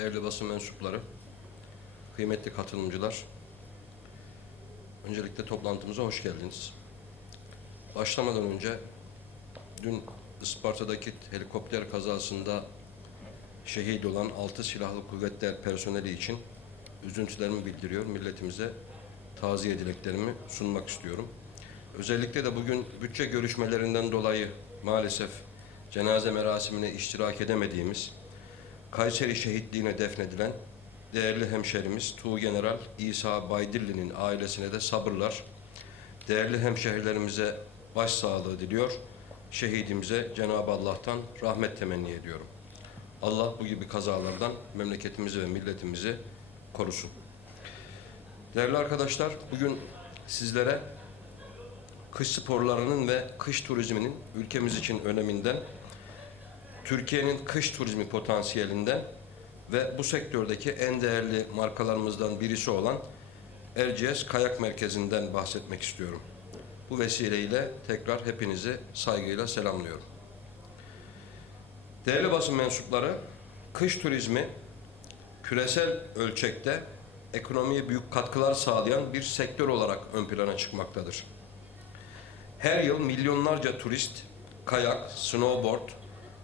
Değerli basın mensupları, kıymetli katılımcılar, öncelikle toplantımıza hoş geldiniz. Başlamadan önce dün Isparta'daki helikopter kazasında şehit olan altı silahlı kuvvetler personeli için üzüntülerimi bildiriyor. Milletimize taziye dileklerimi sunmak istiyorum. Özellikle de bugün bütçe görüşmelerinden dolayı maalesef cenaze merasimine iştirak edemediğimiz Kayseri şehitliğine defnedilen değerli hemşerimiz Tuğgeneral İsa Baydilli'nin ailesine de sabırlar. Değerli hemşehrilerimize başsağlığı diliyor. Şehidimize Cenab-ı Allah'tan rahmet temenni ediyorum. Allah bu gibi kazalardan memleketimizi ve milletimizi korusun. Değerli arkadaşlar, bugün sizlere kış sporlarının ve kış turizminin ülkemiz için öneminden Türkiye'nin kış turizmi potansiyelinden ve bu sektördeki en değerli markalarımızdan birisi olan Erciyes Kayak Merkezi'nden bahsetmek istiyorum. Bu vesileyle tekrar hepinizi saygıyla selamlıyorum. Değerli basın mensupları, kış turizmi küresel ölçekte ekonomiye büyük katkılar sağlayan bir sektör olarak ön plana çıkmaktadır. Her yıl milyonlarca turist kayak, snowboard,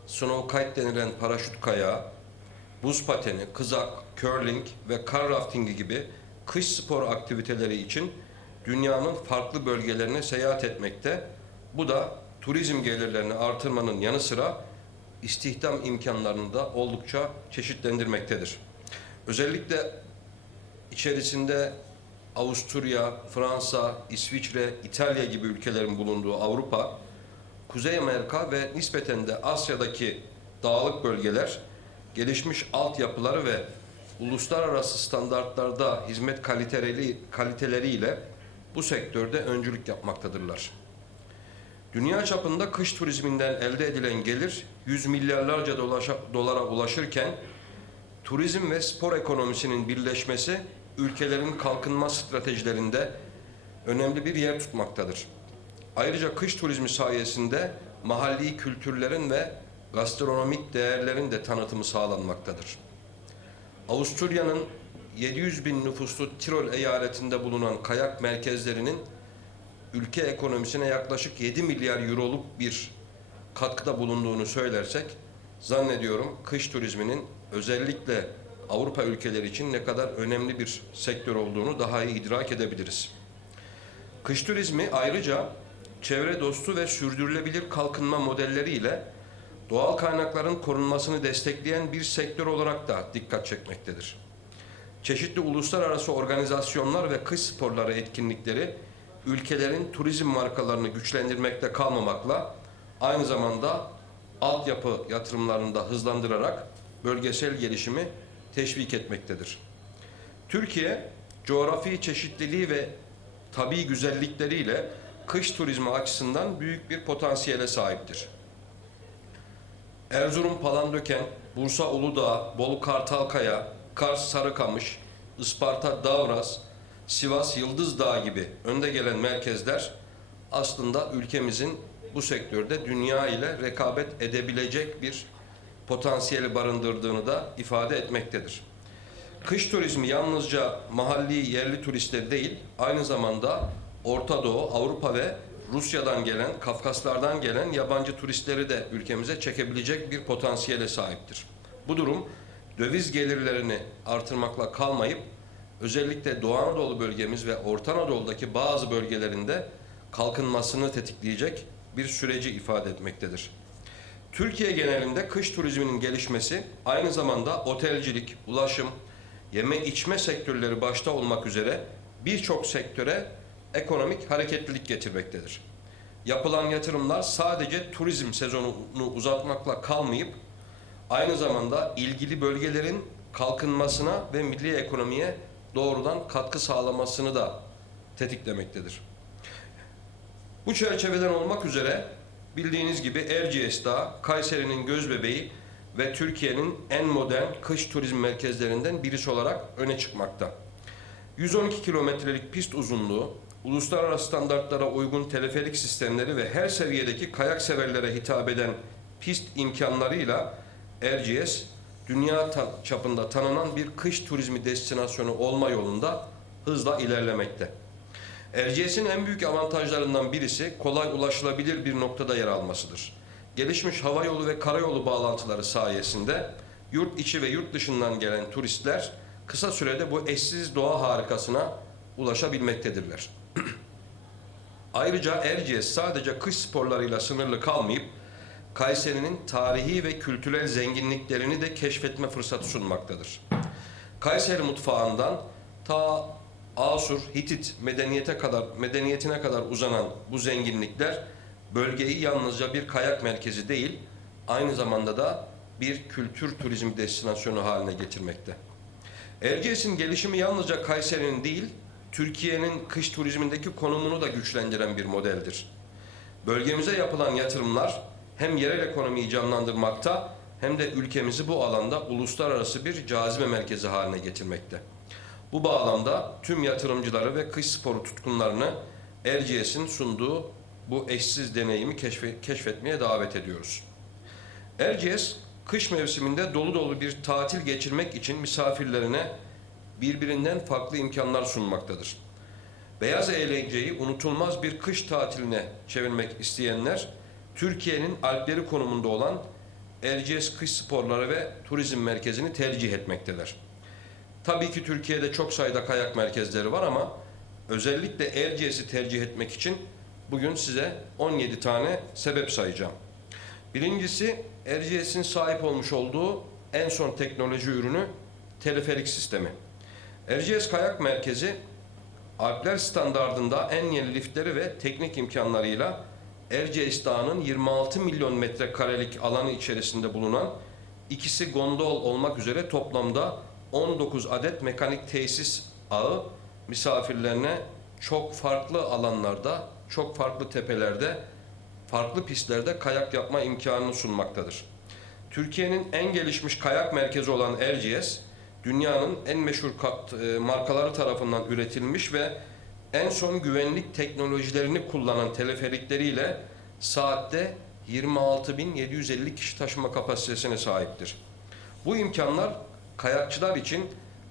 snow kite denilen paraşüt kayağı, buz pateni, kızak, curling ve kar raftingi gibi kış spor aktiviteleri için dünyanın farklı bölgelerine seyahat etmekte. Bu da turizm gelirlerini artırmanın yanı sıra istihdam imkanlarını da oldukça çeşitlendirmektedir. Özellikle içerisinde Avusturya, Fransa, İsviçre, İtalya gibi ülkelerin bulunduğu Avrupa, Kuzey Amerika ve nispeten de Asya'daki dağlık bölgeler gelişmiş altyapıları ve uluslararası standartlarda hizmet kaliteleri, kaliteleriyle bu sektörde öncülük yapmaktadırlar. Dünya çapında kış turizminden elde edilen gelir 100 milyarlarca dolaşa, dolara ulaşırken turizm ve spor ekonomisinin birleşmesi ülkelerin kalkınma stratejilerinde önemli bir yer tutmaktadır. Ayrıca kış turizmi sayesinde mahalli kültürlerin ve gastronomik değerlerin de tanıtımı sağlanmaktadır. Avusturya'nın 700 bin nüfuslu Tirol eyaletinde bulunan kayak merkezlerinin ülke ekonomisine yaklaşık 7 milyar euroluk bir katkıda bulunduğunu söylersek zannediyorum kış turizminin özellikle Avrupa ülkeleri için ne kadar önemli bir sektör olduğunu daha iyi idrak edebiliriz. Kış turizmi ayrıca çevre dostu ve sürdürülebilir kalkınma modelleriyle doğal kaynakların korunmasını destekleyen bir sektör olarak da dikkat çekmektedir. Çeşitli uluslararası organizasyonlar ve kış sporları etkinlikleri ülkelerin turizm markalarını güçlendirmekte kalmamakla aynı zamanda altyapı yatırımlarını da hızlandırarak bölgesel gelişimi teşvik etmektedir. Türkiye coğrafi çeşitliliği ve tabii güzellikleriyle kış turizmi açısından büyük bir potansiyele sahiptir. Erzurum Palandöken, Bursa Uludağ, Bolu Kartalkaya, Kars Sarıkamış, Isparta Davras, Sivas Yıldız Dağı gibi önde gelen merkezler aslında ülkemizin bu sektörde dünya ile rekabet edebilecek bir potansiyeli barındırdığını da ifade etmektedir. Kış turizmi yalnızca mahalli yerli turistleri değil, aynı zamanda Orta Doğu, Avrupa ve Rusya'dan gelen, Kafkaslardan gelen yabancı turistleri de ülkemize çekebilecek bir potansiyele sahiptir. Bu durum döviz gelirlerini artırmakla kalmayıp özellikle Doğu Anadolu bölgemiz ve Orta Anadolu'daki bazı bölgelerinde kalkınmasını tetikleyecek bir süreci ifade etmektedir. Türkiye genelinde kış turizminin gelişmesi aynı zamanda otelcilik, ulaşım, yeme içme sektörleri başta olmak üzere birçok sektöre ekonomik hareketlilik getirmektedir. Yapılan yatırımlar sadece turizm sezonunu uzatmakla kalmayıp aynı zamanda ilgili bölgelerin kalkınmasına ve milli ekonomiye doğrudan katkı sağlamasını da tetiklemektedir. Bu çerçeveden olmak üzere bildiğiniz gibi Erciyes Dağı, Kayseri'nin gözbebeği ve Türkiye'nin en modern kış turizm merkezlerinden birisi olarak öne çıkmakta. 112 kilometrelik pist uzunluğu, uluslararası standartlara uygun teleferik sistemleri ve her seviyedeki kayak severlere hitap eden pist imkanlarıyla Erciyes, dünya çapında tanınan bir kış turizmi destinasyonu olma yolunda hızla ilerlemekte. Erciyes'in en büyük avantajlarından birisi kolay ulaşılabilir bir noktada yer almasıdır. Gelişmiş hava yolu ve karayolu bağlantıları sayesinde yurt içi ve yurt dışından gelen turistler kısa sürede bu eşsiz doğa harikasına ulaşabilmektedirler. Ayrıca Erciyes sadece kış sporlarıyla sınırlı kalmayıp Kayseri'nin tarihi ve kültürel zenginliklerini de keşfetme fırsatı sunmaktadır. Kayseri mutfağından ta Asur, Hitit medeniyete kadar medeniyetine kadar uzanan bu zenginlikler bölgeyi yalnızca bir kayak merkezi değil, aynı zamanda da bir kültür turizmi destinasyonu haline getirmekte. Erciyes'in gelişimi yalnızca Kayseri'nin değil, Türkiye'nin kış turizmindeki konumunu da güçlendiren bir modeldir. Bölgemize yapılan yatırımlar hem yerel ekonomiyi canlandırmakta hem de ülkemizi bu alanda uluslararası bir cazibe merkezi haline getirmekte. Bu bağlamda tüm yatırımcıları ve kış sporu tutkunlarını Erciyes'in sunduğu bu eşsiz deneyimi keşfe- keşfetmeye davet ediyoruz. Erciyes, kış mevsiminde dolu dolu bir tatil geçirmek için misafirlerine birbirinden farklı imkanlar sunmaktadır. Beyaz eğlenceyi unutulmaz bir kış tatiline çevirmek isteyenler, Türkiye'nin Alpleri konumunda olan Erciyes Kış Sporları ve Turizm Merkezi'ni tercih etmektedir. Tabii ki Türkiye'de çok sayıda kayak merkezleri var ama özellikle Erciyes'i tercih etmek için bugün size 17 tane sebep sayacağım. Birincisi Erciyes'in sahip olmuş olduğu en son teknoloji ürünü teleferik sistemi. Erciyes Kayak Merkezi Alpler standardında en yeni liftleri ve teknik imkanlarıyla Erciyes Dağı'nın 26 milyon metrekarelik alanı içerisinde bulunan ikisi gondol olmak üzere toplamda 19 adet mekanik tesis ağı misafirlerine çok farklı alanlarda, çok farklı tepelerde, farklı pistlerde kayak yapma imkanını sunmaktadır. Türkiye'nin en gelişmiş kayak merkezi olan Erciyes, dünyanın en meşhur kat- e, markaları tarafından üretilmiş ve en son güvenlik teknolojilerini kullanan teleferikleriyle saatte 26.750 kişi taşıma kapasitesine sahiptir. Bu imkanlar kayakçılar için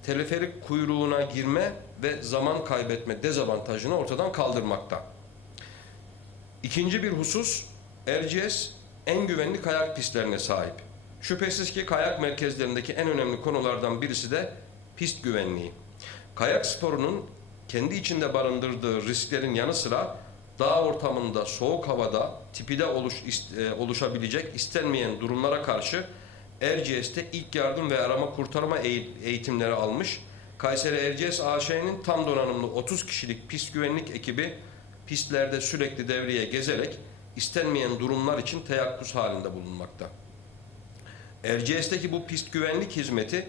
teleferik kuyruğuna girme ve zaman kaybetme dezavantajını ortadan kaldırmakta. İkinci bir husus, Erciyes en güvenli kayak pistlerine sahip. Şüphesiz ki kayak merkezlerindeki en önemli konulardan birisi de pist güvenliği. Kayak sporunun kendi içinde barındırdığı risklerin yanı sıra dağ ortamında soğuk havada tipide oluş, e, oluşabilecek istenmeyen durumlara karşı Erciyes'te ilk yardım ve arama kurtarma eği- eğitimleri almış. Kayseri Erciyes AŞ'nin tam donanımlı 30 kişilik pist güvenlik ekibi pistlerde sürekli devreye gezerek istenmeyen durumlar için teyakkuz halinde bulunmakta. Erciyes'teki bu pist güvenlik hizmeti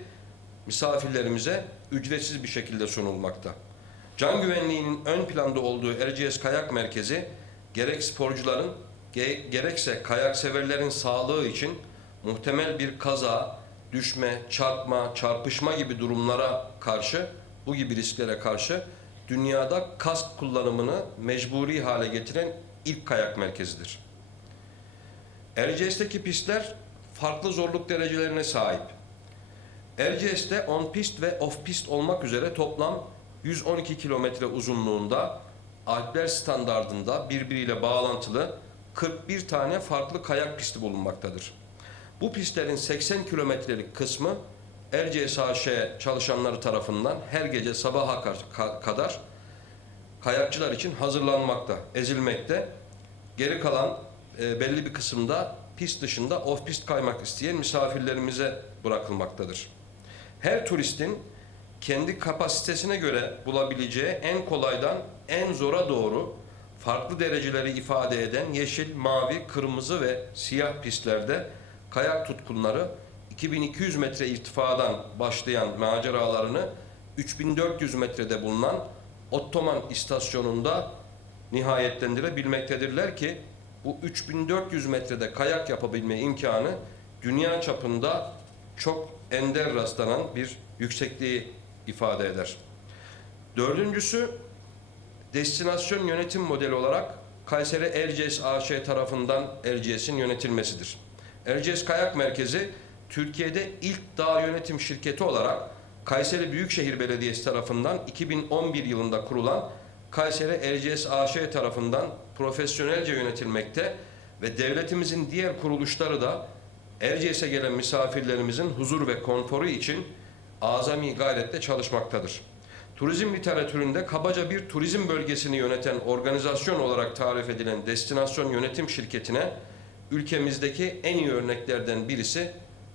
misafirlerimize ücretsiz bir şekilde sunulmakta. Can güvenliğinin ön planda olduğu Erciyes Kayak Merkezi gerek sporcuların ge- gerekse kayak severlerin sağlığı için muhtemel bir kaza, düşme, çarpma, çarpışma gibi durumlara karşı, bu gibi risklere karşı dünyada kask kullanımını mecburi hale getiren ilk kayak merkezidir. Erciyes'teki pistler farklı zorluk derecelerine sahip. Erciyes'te on pist ve off pist olmak üzere toplam 112 kilometre uzunluğunda Alpler standardında birbiriyle bağlantılı 41 tane farklı kayak pisti bulunmaktadır. Bu pistlerin 80 kilometrelik kısmı AŞ çalışanları tarafından her gece sabaha ka- kadar kayakçılar için hazırlanmakta, ezilmekte. Geri kalan e, belli bir kısımda pist dışında off pist kaymak isteyen misafirlerimize bırakılmaktadır. Her turistin kendi kapasitesine göre bulabileceği en kolaydan en zora doğru farklı dereceleri ifade eden yeşil, mavi, kırmızı ve siyah pistlerde kayak tutkunları 2200 metre irtifadan başlayan maceralarını 3400 metrede bulunan Ottoman istasyonunda nihayetlendirebilmektedirler ki bu 3400 metrede kayak yapabilme imkanı dünya çapında çok ender rastlanan bir yüksekliği ifade eder. Dördüncüsü destinasyon yönetim modeli olarak Kayseri Erciyes AŞ tarafından Erciyes'in yönetilmesidir. Erciyes Kayak Merkezi Türkiye'de ilk dağ yönetim şirketi olarak Kayseri Büyükşehir Belediyesi tarafından 2011 yılında kurulan Kayseri Erciyes AŞ tarafından profesyonelce yönetilmekte ve devletimizin diğer kuruluşları da Erciyes'e gelen misafirlerimizin huzur ve konforu için azami gayretle çalışmaktadır. Turizm literatüründe kabaca bir turizm bölgesini yöneten organizasyon olarak tarif edilen destinasyon yönetim şirketine ülkemizdeki en iyi örneklerden birisi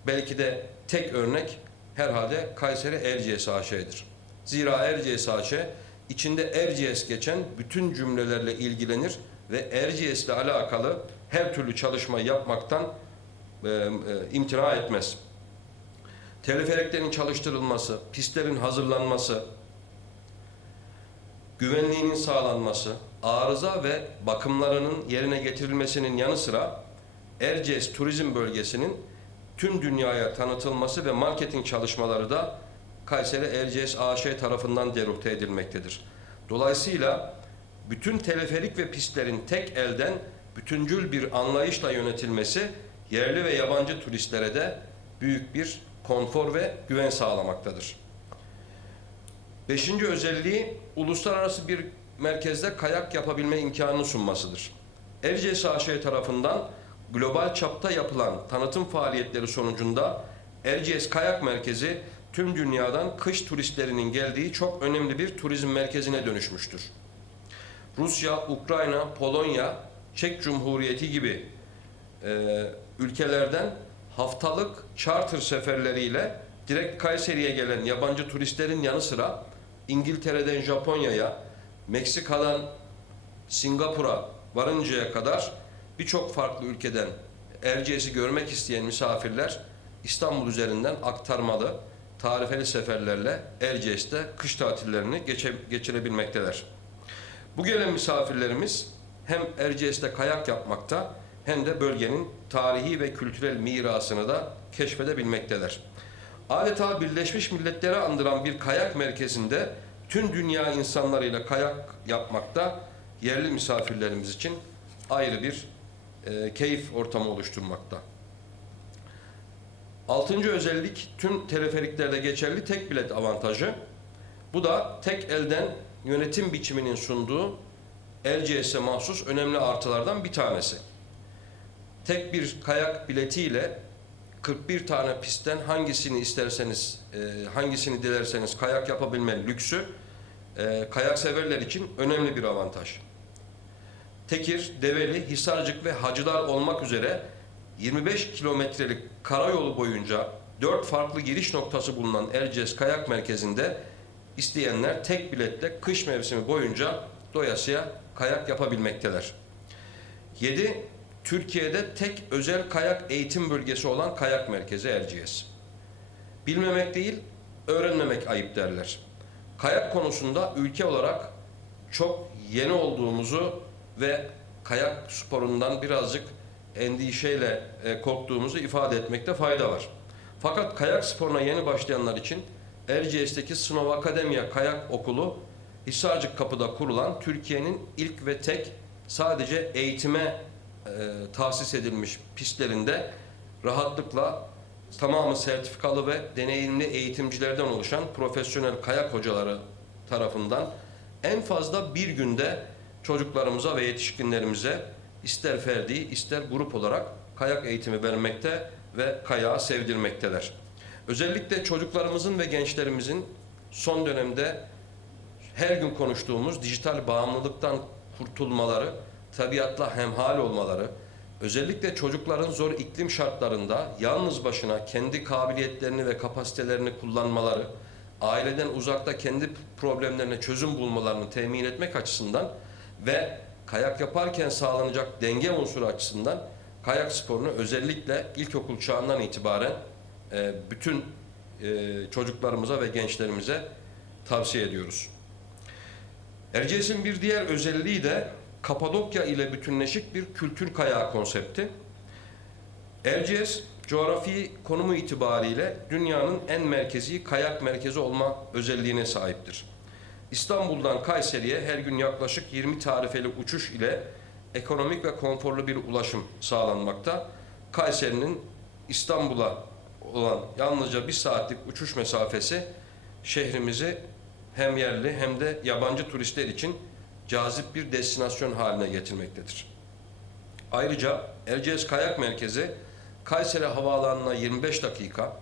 belki de tek örnek herhalde Kayseri Erciyes AŞ'dir. Zira Erciyes AŞ içinde Erciyes geçen bütün cümlelerle ilgilenir ve Erciyes'le alakalı her türlü çalışma yapmaktan e, e, imtina etmez. Teleferiklerin çalıştırılması, pistlerin hazırlanması, güvenliğinin sağlanması, arıza ve bakımlarının yerine getirilmesinin yanı sıra Erciyes Turizm Bölgesi'nin tüm dünyaya tanıtılması ve marketing çalışmaları da Kayseri Erciyes AŞ tarafından derukte edilmektedir. Dolayısıyla bütün teleferik ve pistlerin tek elden bütüncül bir anlayışla yönetilmesi yerli ve yabancı turistlere de büyük bir konfor ve güven sağlamaktadır. Beşinci özelliği uluslararası bir merkezde kayak yapabilme imkanını sunmasıdır. Erciyes AŞ tarafından global çapta yapılan tanıtım faaliyetleri sonucunda Erciyes Kayak Merkezi tüm dünyadan kış turistlerinin geldiği çok önemli bir turizm merkezine dönüşmüştür. Rusya, Ukrayna, Polonya, Çek Cumhuriyeti gibi e, ülkelerden haftalık charter seferleriyle direkt Kayseri'ye gelen yabancı turistlerin yanı sıra İngiltere'den Japonya'ya, Meksika'dan Singapur'a varıncaya kadar birçok farklı ülkeden Erciyes'i görmek isteyen misafirler İstanbul üzerinden aktarmalı tarifeli seferlerle Erciyes'te kış tatillerini geçe, geçirebilmekteler. Bu gelen misafirlerimiz hem Erciyes'te kayak yapmakta hem de bölgenin tarihi ve kültürel mirasını da keşfedebilmekteler. Adeta Birleşmiş Milletleri andıran bir kayak merkezinde tüm dünya insanlarıyla kayak yapmakta yerli misafirlerimiz için ayrı bir e, keyif ortamı oluşturmakta. Altıncı özellik tüm teleferiklerde geçerli tek bilet avantajı. Bu da tek elden yönetim biçiminin sunduğu LCS'e mahsus önemli artılardan bir tanesi. Tek bir kayak biletiyle 41 tane pistten hangisini isterseniz, e, hangisini dilerseniz kayak yapabilme lüksü e, kayak severler için önemli bir avantaj. Tekir, Develi, Hisarcık ve Hacılar olmak üzere 25 kilometrelik karayolu boyunca 4 farklı giriş noktası bulunan Erciyes Kayak Merkezi'nde isteyenler tek biletle kış mevsimi boyunca doyasıya kayak yapabilmekteler. 7. Türkiye'de tek özel kayak eğitim bölgesi olan kayak merkezi Erciyes. Bilmemek değil, öğrenmemek ayıp derler. Kayak konusunda ülke olarak çok yeni olduğumuzu ve kayak sporundan birazcık endişeyle e, korktuğumuzu ifade etmekte fayda var. Fakat kayak sporuna yeni başlayanlar için Erciyes'teki Sınav Akademiya Kayak Okulu Hisarcık Kapı'da kurulan Türkiye'nin ilk ve tek sadece eğitime e, tahsis edilmiş pistlerinde rahatlıkla tamamı sertifikalı ve deneyimli eğitimcilerden oluşan profesyonel kayak hocaları tarafından en fazla bir günde çocuklarımıza ve yetişkinlerimize ister ferdi ister grup olarak kayak eğitimi vermekte ve kayağı sevdirmekteler. Özellikle çocuklarımızın ve gençlerimizin son dönemde her gün konuştuğumuz dijital bağımlılıktan kurtulmaları, tabiatla hemhal olmaları, özellikle çocukların zor iklim şartlarında yalnız başına kendi kabiliyetlerini ve kapasitelerini kullanmaları, aileden uzakta kendi problemlerine çözüm bulmalarını temin etmek açısından ve kayak yaparken sağlanacak denge unsuru açısından kayak sporunu özellikle ilkokul çağından itibaren e, bütün e, çocuklarımıza ve gençlerimize tavsiye ediyoruz. Erciyes'in bir diğer özelliği de Kapadokya ile bütünleşik bir kültür kayağı konsepti. Erciyes coğrafi konumu itibariyle dünyanın en merkezi kayak merkezi olma özelliğine sahiptir. İstanbul'dan Kayseri'ye her gün yaklaşık 20 tarifeli uçuş ile ekonomik ve konforlu bir ulaşım sağlanmakta. Kayseri'nin İstanbul'a olan yalnızca bir saatlik uçuş mesafesi şehrimizi hem yerli hem de yabancı turistler için cazip bir destinasyon haline getirmektedir. Ayrıca Erciyes Kayak Merkezi Kayseri Havaalanı'na 25 dakika,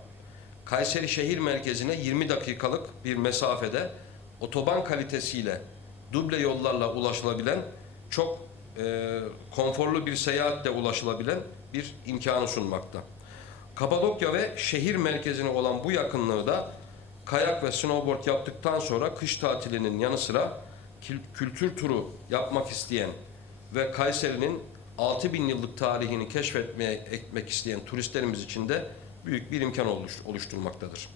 Kayseri şehir merkezine 20 dakikalık bir mesafede otoban kalitesiyle duble yollarla ulaşılabilen çok e, konforlu bir seyahatle ulaşılabilen bir imkanı sunmakta. Kapadokya ve şehir merkezine olan bu yakınlığı da kayak ve snowboard yaptıktan sonra kış tatilinin yanı sıra kültür turu yapmak isteyen ve Kayseri'nin 6000 yıllık tarihini keşfetmeye etmek isteyen turistlerimiz için de büyük bir imkan oluş- oluşturmaktadır.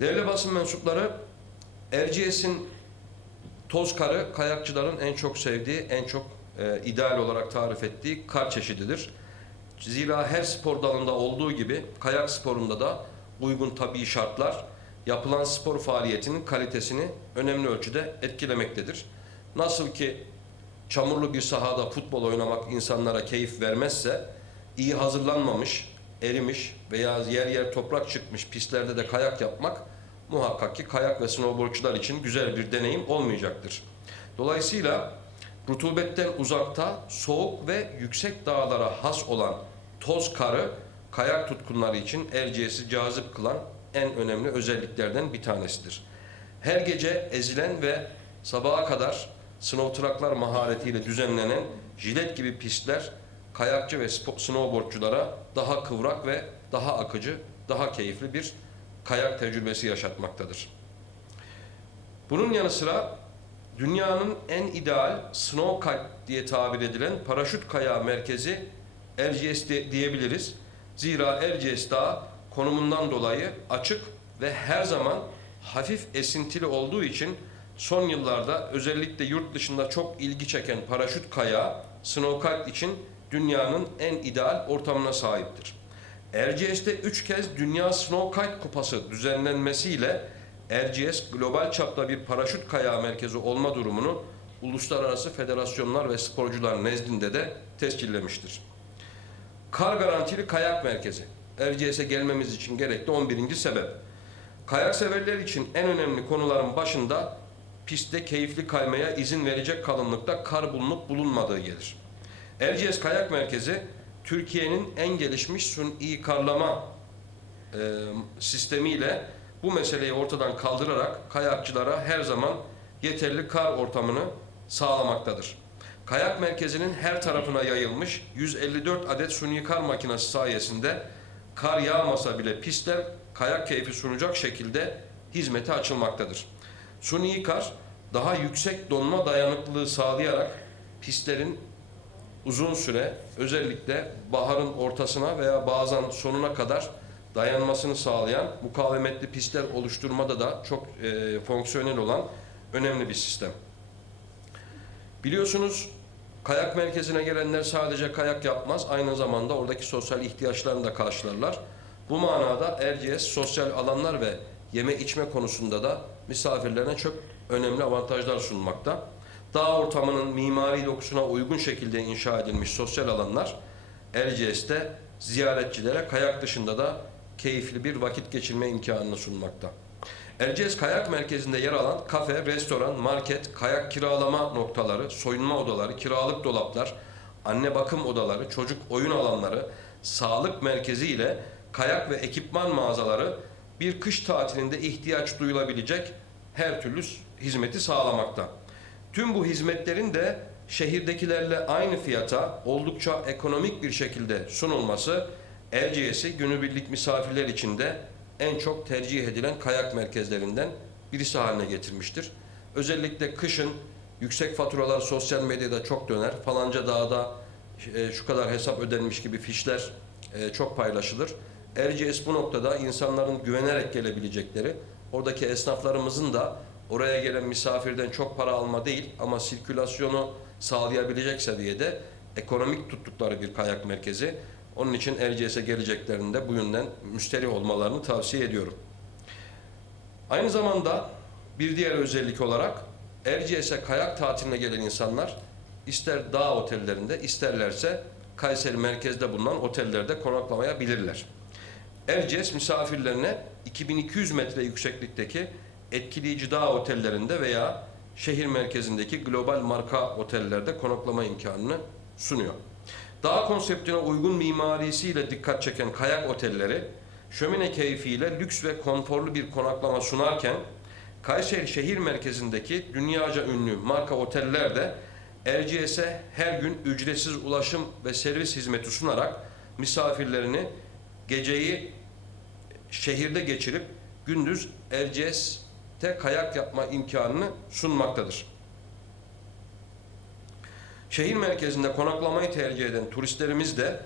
Değerli basın mensupları, Erciyes'in toz karı kayakçıların en çok sevdiği, en çok e, ideal olarak tarif ettiği kar çeşididir. Zira her spor dalında olduğu gibi kayak sporunda da uygun tabii şartlar yapılan spor faaliyetinin kalitesini önemli ölçüde etkilemektedir. Nasıl ki çamurlu bir sahada futbol oynamak insanlara keyif vermezse, iyi hazırlanmamış, erimiş veya yer yer toprak çıkmış pistlerde de kayak yapmak muhakkak ki kayak ve snowboardçular için güzel bir deneyim olmayacaktır. Dolayısıyla rutubetten uzakta soğuk ve yüksek dağlara has olan toz karı kayak tutkunları için Erciyes'i cazip kılan en önemli özelliklerden bir tanesidir. Her gece ezilen ve sabaha kadar snowtrucklar maharetiyle düzenlenen jilet gibi pistler kayakçı ve snowboardçulara daha kıvrak ve daha akıcı, daha keyifli bir kayak tecrübesi yaşatmaktadır. Bunun yanı sıra dünyanın en ideal snow diye tabir edilen paraşüt kayağı merkezi Erciyes diyebiliriz. Zira Erciyes Dağı konumundan dolayı açık ve her zaman hafif esintili olduğu için son yıllarda özellikle yurt dışında çok ilgi çeken paraşüt kayağı snowkite için dünyanın en ideal ortamına sahiptir. Erciyes'te 3 kez Dünya Snowkite Kupası düzenlenmesiyle Erciyes global çapta bir paraşüt kayağı merkezi olma durumunu uluslararası federasyonlar ve sporcular nezdinde de tescillemiştir. Kar garantili kayak merkezi. Erciyes'e gelmemiz için gerekli 11. sebep. Kayak severler için en önemli konuların başında pistte keyifli kaymaya izin verecek kalınlıkta kar bulunup bulunmadığı gelir. Erciyes Kayak Merkezi Türkiye'nin en gelişmiş suni karlama e, sistemiyle bu meseleyi ortadan kaldırarak kayakçılara her zaman yeterli kar ortamını sağlamaktadır. Kayak merkezinin her tarafına yayılmış 154 adet suni kar makinesi sayesinde kar yağmasa bile pistler kayak keyfi sunacak şekilde hizmete açılmaktadır. Suni kar daha yüksek donma dayanıklılığı sağlayarak pistlerin uzun süre özellikle baharın ortasına veya bazen sonuna kadar dayanmasını sağlayan mukavemetli pistler oluşturmada da çok e, fonksiyonel olan önemli bir sistem. Biliyorsunuz kayak merkezine gelenler sadece kayak yapmaz, aynı zamanda oradaki sosyal ihtiyaçlarını da karşılarlar. Bu manada Erciyes sosyal alanlar ve yeme içme konusunda da misafirlerine çok önemli avantajlar sunmakta. Dağ ortamının mimari dokusuna uygun şekilde inşa edilmiş sosyal alanlar Erciyes'te ziyaretçilere kayak dışında da keyifli bir vakit geçirme imkanını sunmakta. Erciyes Kayak Merkezi'nde yer alan kafe, restoran, market, kayak kiralama noktaları, soyunma odaları, kiralık dolaplar, anne bakım odaları, çocuk oyun alanları, sağlık merkezi ile kayak ve ekipman mağazaları bir kış tatilinde ihtiyaç duyulabilecek her türlü hizmeti sağlamakta. Tüm bu hizmetlerin de şehirdekilerle aynı fiyata oldukça ekonomik bir şekilde sunulması Erciyes'i günübirlik misafirler için de en çok tercih edilen kayak merkezlerinden birisi haline getirmiştir. Özellikle kışın yüksek faturalar sosyal medyada çok döner. Falanca dağda e, şu kadar hesap ödenmiş gibi fişler e, çok paylaşılır. Erciyes bu noktada insanların güvenerek gelebilecekleri, oradaki esnaflarımızın da oraya gelen misafirden çok para alma değil ama sirkülasyonu sağlayabilecek seviyede ekonomik tuttukları bir kayak merkezi. Onun için Erciyes'e geleceklerinde bu yönden müşteri olmalarını tavsiye ediyorum. Aynı zamanda bir diğer özellik olarak Erciyes'e kayak tatiline gelen insanlar ister dağ otellerinde isterlerse Kayseri merkezde bulunan otellerde konaklamayabilirler. Erciyes misafirlerine 2200 metre yükseklikteki etkileyici dağ otellerinde veya şehir merkezindeki global marka otellerde konaklama imkanını sunuyor. Dağ konseptine uygun mimarisiyle dikkat çeken kayak otelleri şömine keyfiyle lüks ve konforlu bir konaklama sunarken Kayseri şehir merkezindeki dünyaca ünlü marka oteller de Erciyes'e her gün ücretsiz ulaşım ve servis hizmeti sunarak misafirlerini geceyi şehirde geçirip gündüz Erciyes'te kayak yapma imkanını sunmaktadır. Şehir merkezinde konaklamayı tercih eden turistlerimiz de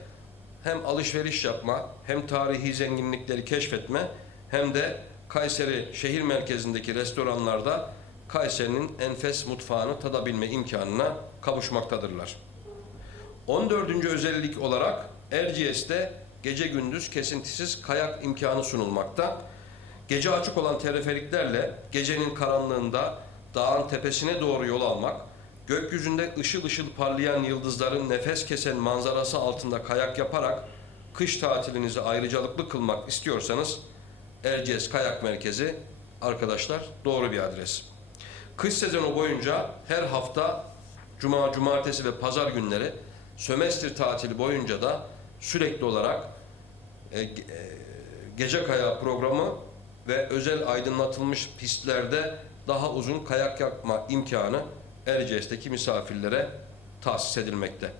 hem alışveriş yapma, hem tarihi zenginlikleri keşfetme, hem de Kayseri şehir merkezindeki restoranlarda Kayseri'nin enfes mutfağını tadabilme imkanına kavuşmaktadırlar. 14. özellik olarak Erciyes'te gece gündüz kesintisiz kayak imkanı sunulmakta. Gece açık olan teleferiklerle gecenin karanlığında dağın tepesine doğru yol almak, gökyüzünde ışıl ışıl parlayan yıldızların nefes kesen manzarası altında kayak yaparak kış tatilinizi ayrıcalıklı kılmak istiyorsanız Erciyes Kayak Merkezi arkadaşlar doğru bir adres. Kış sezonu boyunca her hafta cuma, cumartesi ve pazar günleri sömestr tatili boyunca da sürekli olarak e, e, gece kayağı programı ve özel aydınlatılmış pistlerde daha uzun kayak yapma imkanı Erciyes'teki misafirlere tahsis edilmekte.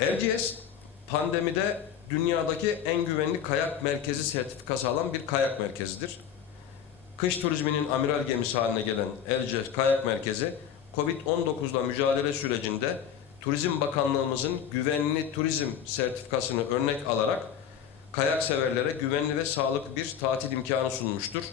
Erciyes pandemide dünyadaki en güvenli kayak merkezi sertifikası alan bir kayak merkezidir. Kış turizminin amiral gemisi haline gelen Erciyes Kayak Merkezi, Covid-19'la mücadele sürecinde Turizm Bakanlığımızın güvenli turizm sertifikasını örnek alarak kayak severlere güvenli ve sağlıklı bir tatil imkanı sunmuştur.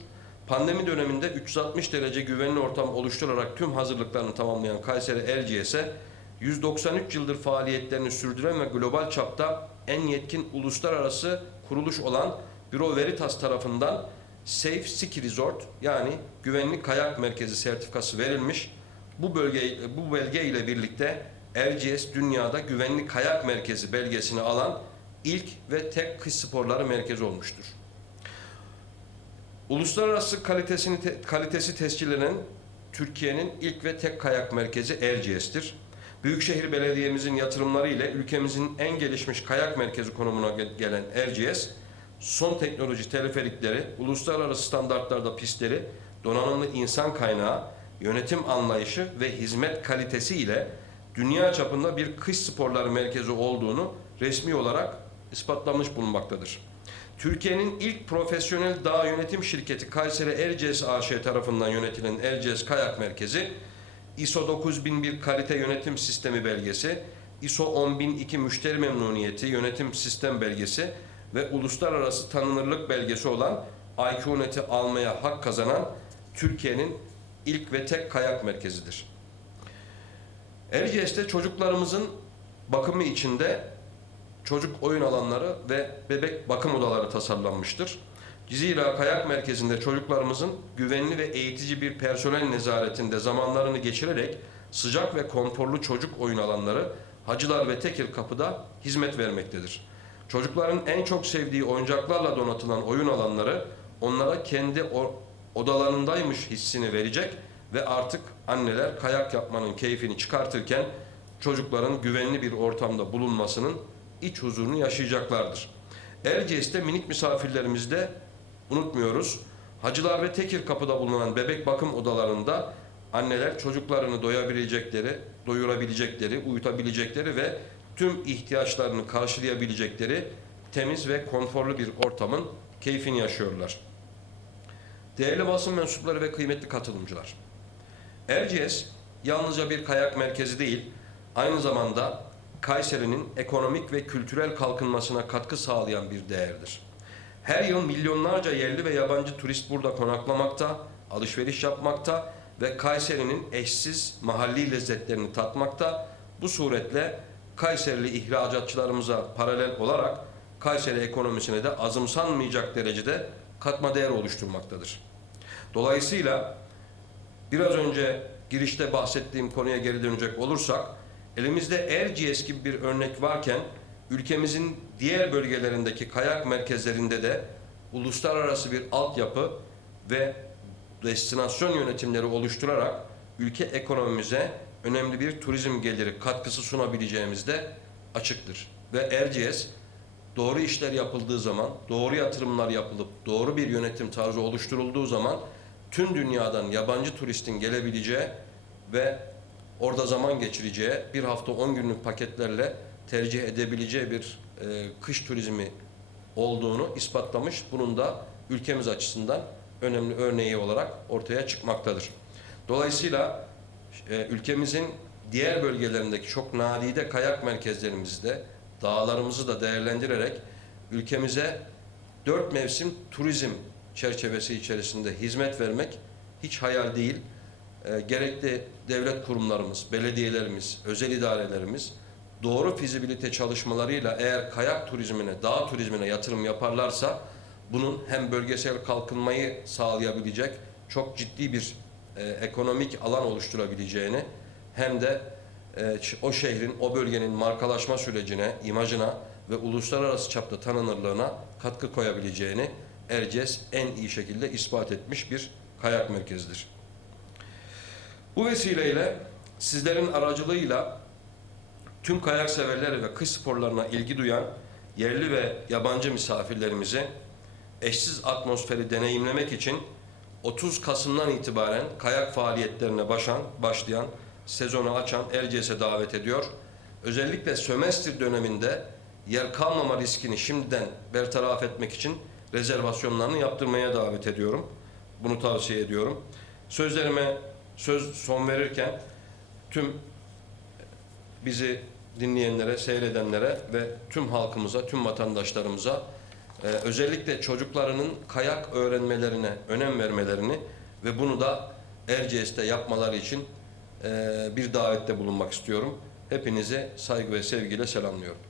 Pandemi döneminde 360 derece güvenli ortam oluşturarak tüm hazırlıklarını tamamlayan Kayseri Erciyes'e 193 yıldır faaliyetlerini sürdüren ve global çapta en yetkin uluslararası kuruluş olan Büro Veritas tarafından Safe Ski Resort yani güvenli kayak merkezi sertifikası verilmiş. Bu bölge bu belge ile birlikte Erciyes dünyada güvenli kayak merkezi belgesini alan ilk ve tek kış sporları merkezi olmuştur. Uluslararası kalitesini te- kalitesi tescillenen Türkiye'nin ilk ve tek kayak merkezi Erciyes'tir. Büyükşehir Belediye'mizin yatırımları ile ülkemizin en gelişmiş kayak merkezi konumuna gel- gelen Erciyes, son teknoloji teleferikleri, uluslararası standartlarda pistleri, donanımlı insan kaynağı, yönetim anlayışı ve hizmet kalitesi ile dünya çapında bir kış sporları merkezi olduğunu resmi olarak ispatlamış bulunmaktadır. Türkiye'nin ilk profesyonel dağ yönetim şirketi Kayseri Erciyes AŞ tarafından yönetilen Erciyes Kayak Merkezi, ISO 9001 kalite yönetim sistemi belgesi, ISO 10002 müşteri memnuniyeti yönetim sistem belgesi ve uluslararası tanınırlık belgesi olan IQNet'i almaya hak kazanan Türkiye'nin ilk ve tek kayak merkezidir. Erciyes'te çocuklarımızın bakımı içinde çocuk oyun alanları ve bebek bakım odaları tasarlanmıştır. Zira kayak merkezinde çocuklarımızın güvenli ve eğitici bir personel nezaretinde zamanlarını geçirerek sıcak ve konforlu çocuk oyun alanları Hacılar ve Tekir Kapı'da hizmet vermektedir. Çocukların en çok sevdiği oyuncaklarla donatılan oyun alanları onlara kendi odalarındaymış hissini verecek ve artık anneler kayak yapmanın keyfini çıkartırken çocukların güvenli bir ortamda bulunmasının iç huzurunu yaşayacaklardır. Erciyes'te minik misafirlerimizde unutmuyoruz. Hacılar ve Tekir Kapı'da bulunan bebek bakım odalarında anneler çocuklarını doyabilecekleri, doyurabilecekleri, uyutabilecekleri ve tüm ihtiyaçlarını karşılayabilecekleri temiz ve konforlu bir ortamın keyfini yaşıyorlar. Değerli basın mensupları ve kıymetli katılımcılar. Erciyes yalnızca bir kayak merkezi değil, aynı zamanda Kayseri'nin ekonomik ve kültürel kalkınmasına katkı sağlayan bir değerdir. Her yıl milyonlarca yerli ve yabancı turist burada konaklamakta, alışveriş yapmakta ve Kayseri'nin eşsiz mahalli lezzetlerini tatmakta. Bu suretle Kayserili ihracatçılarımıza paralel olarak Kayseri ekonomisine de azımsanmayacak derecede katma değer oluşturmaktadır. Dolayısıyla biraz önce girişte bahsettiğim konuya geri dönecek olursak Elimizde Erciyes gibi bir örnek varken ülkemizin diğer bölgelerindeki kayak merkezlerinde de uluslararası bir altyapı ve destinasyon yönetimleri oluşturarak ülke ekonomimize önemli bir turizm geliri katkısı sunabileceğimiz de açıktır. Ve Erciyes doğru işler yapıldığı zaman, doğru yatırımlar yapılıp doğru bir yönetim tarzı oluşturulduğu zaman tüm dünyadan yabancı turistin gelebileceği ve orada zaman geçireceği bir hafta 10 günlük paketlerle tercih edebileceği bir e, kış turizmi olduğunu ispatlamış. Bunun da ülkemiz açısından önemli örneği olarak ortaya çıkmaktadır. Dolayısıyla e, ülkemizin diğer bölgelerindeki çok nadide kayak merkezlerimizde dağlarımızı da değerlendirerek ülkemize dört mevsim turizm çerçevesi içerisinde hizmet vermek hiç hayal değil. E, gerekli devlet kurumlarımız, belediyelerimiz, özel idarelerimiz doğru fizibilite çalışmalarıyla eğer kayak turizmine, dağ turizmine yatırım yaparlarsa bunun hem bölgesel kalkınmayı sağlayabilecek çok ciddi bir e, ekonomik alan oluşturabileceğini hem de e, o şehrin, o bölgenin markalaşma sürecine, imajına ve uluslararası çapta tanınırlığına katkı koyabileceğini Erciyes en iyi şekilde ispat etmiş bir kayak merkezidir. Bu vesileyle sizlerin aracılığıyla tüm kayak severleri ve kış sporlarına ilgi duyan yerli ve yabancı misafirlerimizi eşsiz atmosferi deneyimlemek için 30 Kasım'dan itibaren kayak faaliyetlerine başan, başlayan, sezonu açan Erciyes'e davet ediyor. Özellikle sömestr döneminde yer kalmama riskini şimdiden bertaraf etmek için rezervasyonlarını yaptırmaya davet ediyorum. Bunu tavsiye ediyorum. Sözlerime söz son verirken tüm bizi dinleyenlere, seyredenlere ve tüm halkımıza, tüm vatandaşlarımıza e, özellikle çocuklarının kayak öğrenmelerine önem vermelerini ve bunu da Erciyes'te yapmaları için e, bir davette bulunmak istiyorum. Hepinizi saygı ve sevgiyle selamlıyorum.